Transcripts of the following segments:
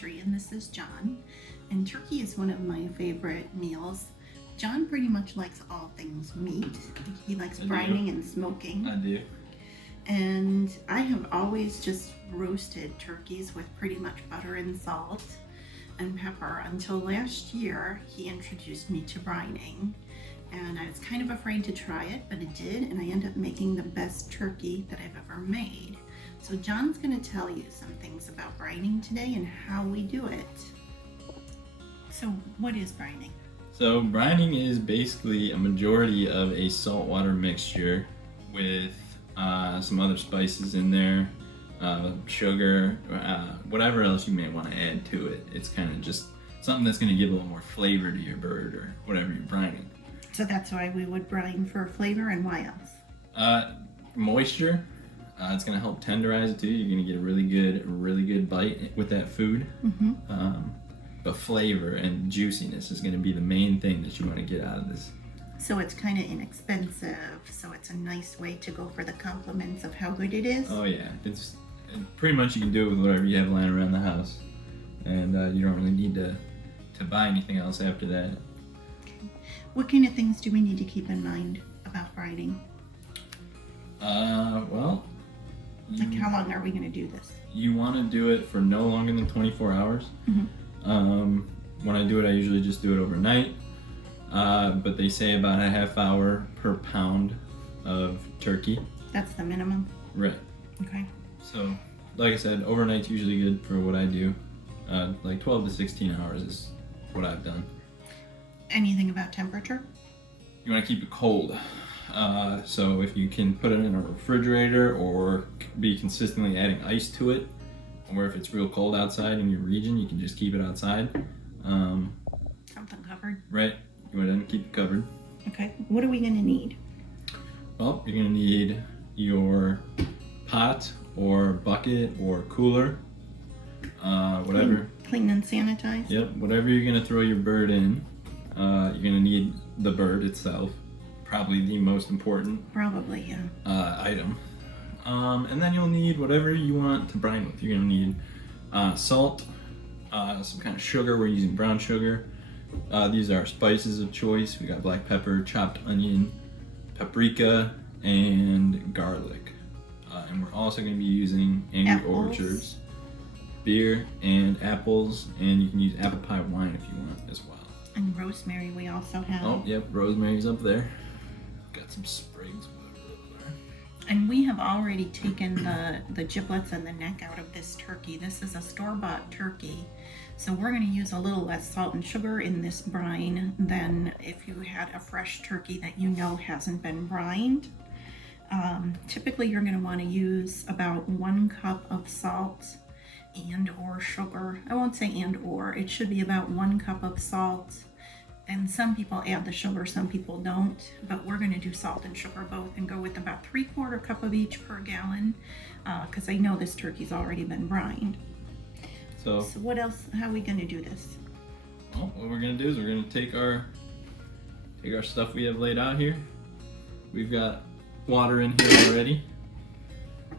Country, and this is John. And turkey is one of my favorite meals. John pretty much likes all things meat. He likes brining and smoking. I do. And I have always just roasted turkeys with pretty much butter and salt and pepper until last year he introduced me to brining. And I was kind of afraid to try it, but it did, and I ended up making the best turkey that I've ever made. So John's going to tell you some things about brining today and how we do it. So what is brining? So brining is basically a majority of a saltwater mixture with some other spices in there, sugar, whatever else you may want to add to it. It's kind of just something that's going to give a little more flavor to your bird or whatever you're brining. So that's why we would brine for flavor, and why else? Moisture. It's going to help tenderize it too. You're going to get a really good bite with that food. Mm-hmm. But flavor and juiciness is going to be the main thing that you want to get out of this. So it's kind of inexpensive, so it's a nice way to go for the compliments of how good it is. Oh yeah, it's pretty much you can do it with whatever you have lying around the house, and you don't really need to buy anything else after that. Okay. What kind of things do we need to keep in mind about brining? Well, like how long are we going to do this? You want to do it for no longer than 24 hours. Mm-hmm. When I do it, I usually just do it overnight. But they say about a half hour per pound of turkey. That's the minimum? Right. Okay. So, like I said, overnight's usually good for what I do. Like 12 to 16 hours is what I've done. Anything about temperature? You want to keep it cold. So if you can put it in a refrigerator or be consistently adding ice to it, or if it's real cold outside in your region, you can just keep it outside. Something covered? Right. You want to keep it covered. Okay. What are we going to need? Well, you're going to need your pot or bucket or cooler, whatever. Clean and sanitized? Yep, whatever you're going to throw your bird in, you're going to need the bird itself. Probably the most important Probably, yeah. item. And then you'll need whatever you want to brine with. You're going to need salt, some kind of sugar. We're using brown sugar. These are our spices of choice. We got black pepper, chopped onion, paprika, and garlic. And we're also going to be using Angry Orchards beer and apples, and you can use apple pie wine if you want as well. And rosemary we also have. Oh, yep, rosemary's up there. Got some sprigs. And we have already taken the giblets and the neck out of this turkey. This is a store-bought turkey. So we're going to use a little less salt and sugar in this brine than if you had a fresh turkey that you know hasn't been brined. Typically you're going to want to use about 1 cup of salt and or sugar. I won't say and or. It should be about 1 cup of salt. And some people add the sugar, some people don't, but we're going to do salt and sugar both and go with about 3/4 cup of each per gallon, because I know this turkey's already been brined. So what else, how are we going to do this? Well, what we're going to do is we're going to take our stuff we have laid out here. We've got water in here already,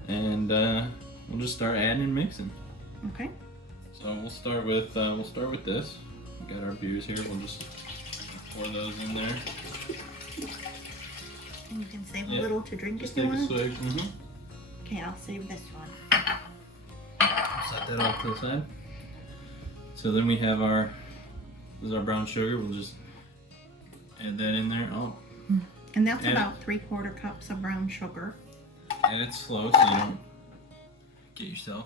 and we'll just start adding and mixing. Okay. So we'll start with this. We got our beers here. We'll just pour those in there. And you can save a little to drink just if you take a want. swig. Mm-hmm. Okay, I'll save this one. Set that off to the side. So then we have this is our brown sugar. We'll just add that in there. Oh. And that's about 3/4 cups of brown sugar. Add it slow so you don't get yourself.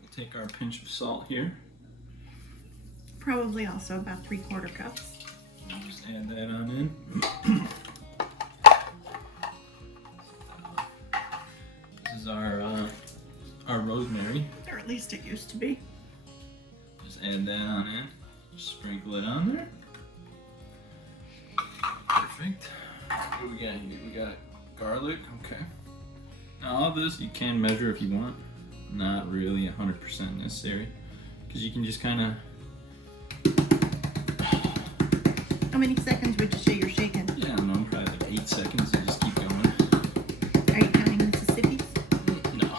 We'll take our pinch of salt here. Probably also about 3/4 cups. We'll just add that on in. This is our rosemary. Or at least it used to be. Just add that on in. Just sprinkle it on there. Perfect. What do we got here? We got garlic. Okay. Now all this you can measure if you want. Not really 100% necessary, because you can just kind of. How many seconds would you say you're shaking? Yeah, I don't know, probably like 8 seconds. And just keep going. Are you counting Mississippi's? No, I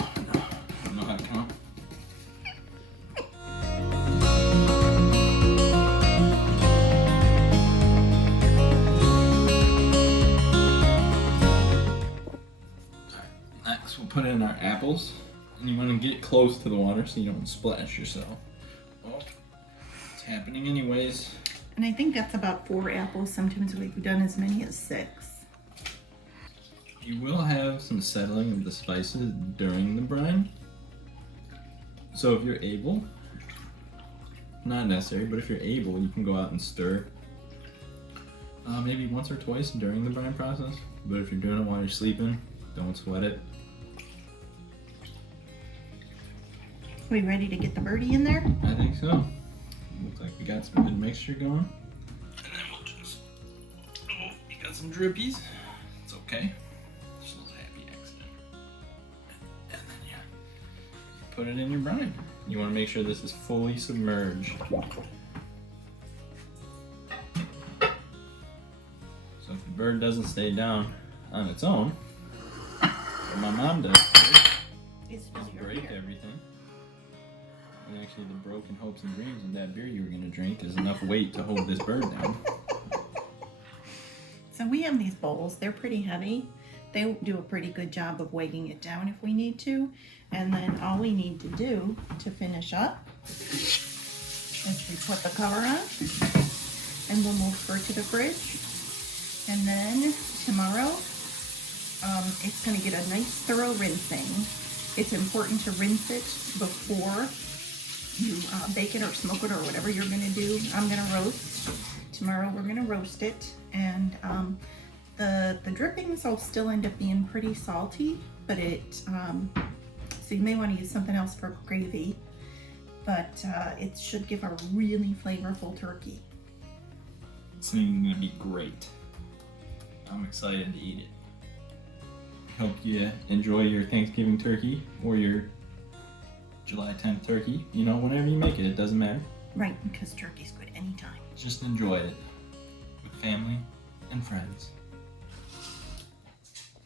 don't know how to count. put in our apples, and you want to get close to the water so you don't splash yourself. Oh, it's happening anyways. And I think that's about 4 apples. Sometimes we've done as many as 6. You will have some settling of the spices during the brine. So if you're able, not necessary, but if you're able, you can go out and stir maybe once or twice during the brine process. But if you're doing it while you're sleeping, don't sweat it. We ready to get the birdie in there? I think so. Looks like we got some good mixture going. And then we'll just, oh, you got some drippies. It's okay. Just a little happy accident. And then yeah, put it in your brine. You want to make sure this is fully submerged. So if the bird doesn't stay down on its own, what my mom does is break everything. And actually the broken hopes and dreams of that beer you were going to drink is enough weight to hold this bird down. So we have these bowls. They're pretty heavy. They do a pretty good job of weighing it down if we need to. And then all we need to do to finish up is we put the cover on and we'll move her to the fridge. And then tomorrow, it's going to get a nice thorough rinsing. It's important to rinse it before you bake it or smoke it or whatever you're going to do. I'm going to roast. Tomorrow we're going to roast it. And the drippings will still end up being pretty salty, but so you may want to use something else for gravy, but it should give a really flavorful turkey. It's going to be great. I'm excited to eat it. Hope you enjoy your Thanksgiving turkey or your July 10th turkey. You know, whenever you make it, it doesn't matter. Right, because turkey's good anytime. Just enjoy it with family and friends.